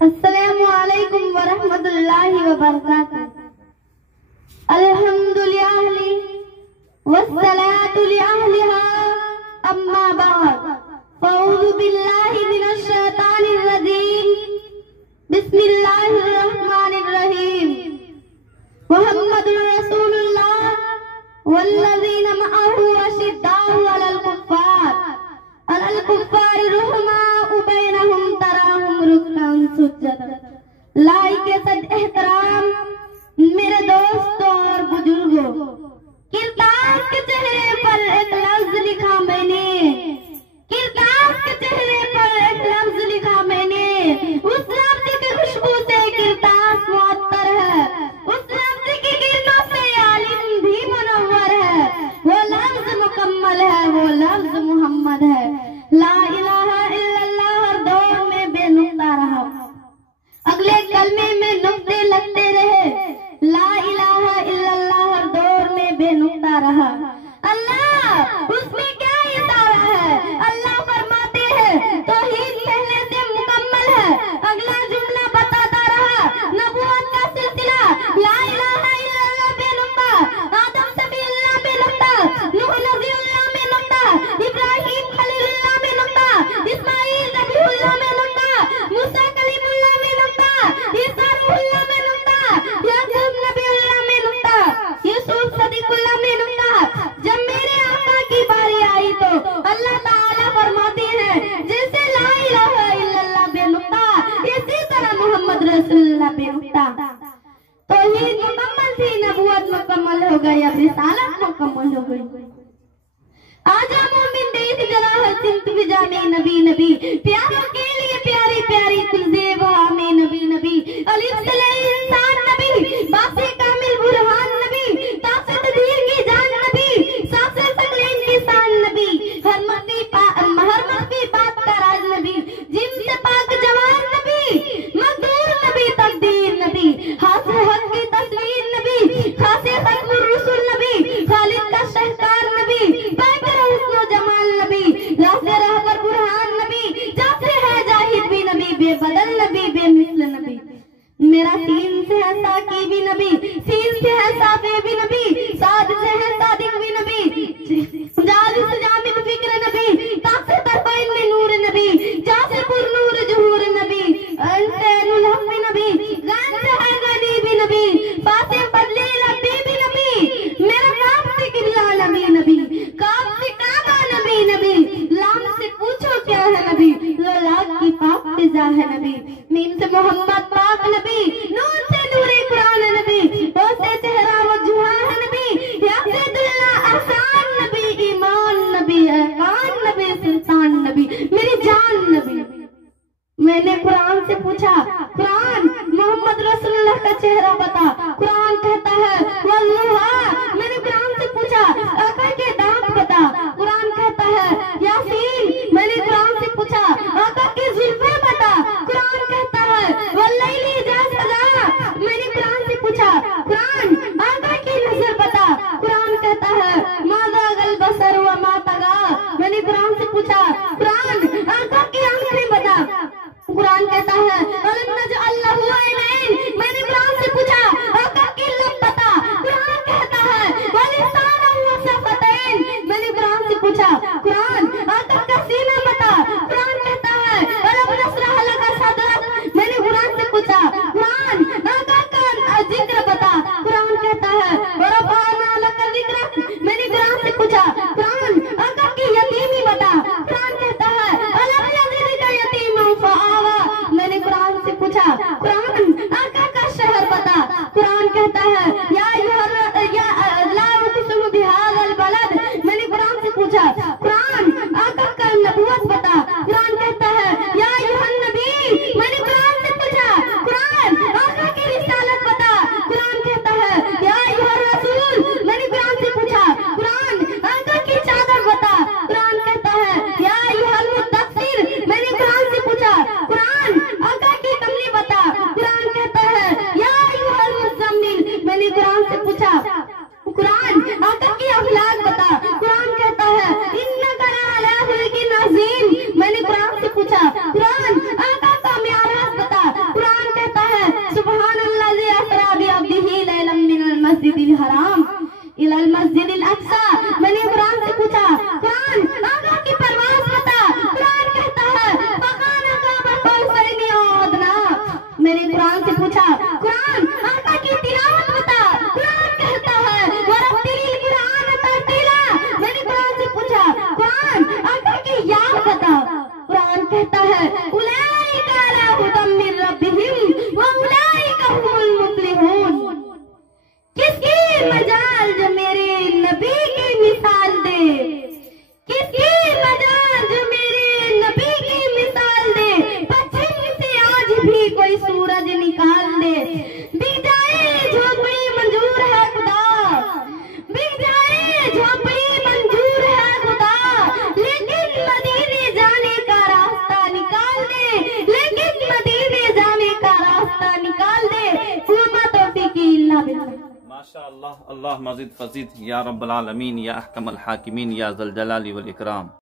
अस्सलामु अलैकुम व रहमतुल्लाहि व बरकातुहू। अल्हम्दुलिल्लाह वस्सलातु लिअहलिहा अम्मा बाद। अऊज़ु बिल्लाहि मिनश शैतानिर रजीम। बिस्मिल्लाहिर रहमानिर रहीम। मुहम्मदुर रसूलुल्लाह वल्लज़ीना मअहू अशिद्दाउ अलल कुफ़्फ़ारि रुहमाउ बैनहुम तराहुम रुक्कन सुज्जदा। लाइके सद एहतराम मेरे दोस्तों और बुजुर्गों, किरदार के चेहरे पर एक लफ्ज लिखा मैंने, किरदार के चेहरे पर एक लफ्ज लिखा मैंने। उस लफ्ज की खुशबू से किरदार मुअत्तर है, उस लफ्ज की किरणों से आलिम भी मुनव्वर है। वो लफ्ज मुकम्मल है, वो लफ्ज मोहम्मद है। ला इलाहा इल्लल्लाह हर दौर में बेनुक्ता रहा, अगले कलमे में नुक्ते लगते रहे। ला इलाहा इल्लल्लाह हर दौर में बेनुक्ता रहा। अल्लाह उसमें क्या इशारा है? अल्लाह फरमाते हैं तौहीद पहले से मुकम्मल है। अगला जुमला बताता रहा नबूवत का सिलसिला। ला इलाहा इल्लल्लाह बेनुक्ता, आदम सफीउल्लाह बेनुक्ता, नूह नबीउल्लाह में नुक्ता, इब्राहीम खलीलुल्लाह में नुक्ता, इस्माईल नबीउल्लाह में नुक्ता, मूसा कलीमुल्लाह में नुक्ता, ईसा रूहुल्लाह में नुक्ता, याकूब नबीउल्लाह में नुक्ता, यूसुफ सदीकुल्लाह में नुक्ता। जब मेरे आका की बारी आई तो अल्लाह ताला फरमाते हैं जैसे ला इलाहा इल्लल्लाह बेनुक्ता, इसी तरह मोहम्मद रसूलुल्लाह बेनुक्ता। तौहीद मुकम्मल थी, नबूवत मुकम्मल हो गई, अब रिसालत मुकम्मल हो गई। आजा मोमिन देख जरा हसिंत बिजामे नबी नबी, प्यारों के लिए प्यारी प्यारी कुलजेबा में नबी नबी। अलिफ से ले इंसान नबी, बासे कामिल बुरहान नबी, तासे तदीर की जान नबी, सासे सकलेन की शान नबी, हर मस्ती बात का राज नबी, जिम से पाक जवान नबी, मजदूर नबी तकदीर नबी, हासिल हक की तस्वीर नबी, खासे खत्मुर रसूल नबी, खालिद का शहकार नबी, जमाल नबी, रास्ते रहबर बुरहान नबी, जाफर है जाहिद भी नबी, बेबदल नबी, बेमिसल नबी। मेरा सीन से है साकी भी नबी, सीन से है साफे भी नबी, साद से है सादिक भी नबी, जाली से जामिल फिक्र नबी, ताक़े तरफ़ैन में नूर नबी, जासे पुर नूर जुहूर नबी, अंसैनुल हक भी नबी, गान से है गनी भी नबी, फातिह बदले रब्बी भी नबी, मेरा काम से किबला नबी नबी, काम से काबा नबी नबी, लाम से पूछो क्या है नबी, लाख की पाक फिजा है नबी, मीम से मोहम्मद पाक नबी, नून से नूरे कुरान नबी, ओ से चेहरा वजुहा है नबी, या से दुल्ला आसान नबी, ईमान नबी, एहसान नबी, सुल्तान नबी, मेरी जान नबी। मैंने कुरान से पूछा, कुरान मोहम्मद रसूलुल्लाह का चेहरा बता। कुरान कहता है वल्लुहा। मैंने कुरान से पूछा आका के दांत बता। कुरान कहता है यासीन। मैंने कुरान से पूछा आका की जुल्फे बता। कुरान कहता है वल्लैली इज़ा सजा। मैंने कुरान से पूछा कुरान आका की नजर बता। कुरान कहता है माज़ा गल बसर व मा तगा। मैंने कुरान से पूछा कुरान आका की आंखें बता। कुरान कहता है अलम नजअल लहू ऐनैन। मैंने कुरान से पूछा आका की लब बता। कुरान कहता है वलिसानन व शफ़तैन। मैंने कुरान से पूछा कुरान आका का सीना बता। कुरान कहता है अलम नशरह लका सदरक। मैंने कुरान से पूछा कुरान आका का जिक्र बता। कुरान कहता है वरफ़अना लका ज़िक्रक। मैंने कुरान से पूछा कुरान आका की यतीमी बता। कुरान कहता है अलम यज़िदका यतीमन फ़आवा। मैंने कुरान से पूछा कुरान आका की तिलावत बता। कुरान कहता है वरत्तिलिल कुरान तरतीला। मैंने कुरान से पूछा कुरान आका की याद बता। कुरान कहता है उलाइका अला हुदम मिर रब्बिहिम व उलाइका हुमुल मुफ्लिहून। किसकी मजाल जो मेरे नबी की मिसाल दे, किसकी मजाल जो मेरे नबी की मिसाल दे। पश्चिम से आज भी कोई सूरज निकाल दे। बिक जाए झोपड़ी मंजूर है खुदा, बिक जाए झोपड़ी मंजूर है खुदा, लेकिन मदीने जाने का रास्ता निकाल दे, लेकिन मदीने जाने का रास्ता निकाल दे। वमा तौफीकी इल्ला बिल्लाह। माशाअल्लाह, अल्लाह मज़ीद फज़ीद या रब्बल आलमीन या अहकमुल हाकिमीन या ज़ल जलाली वल इकराम।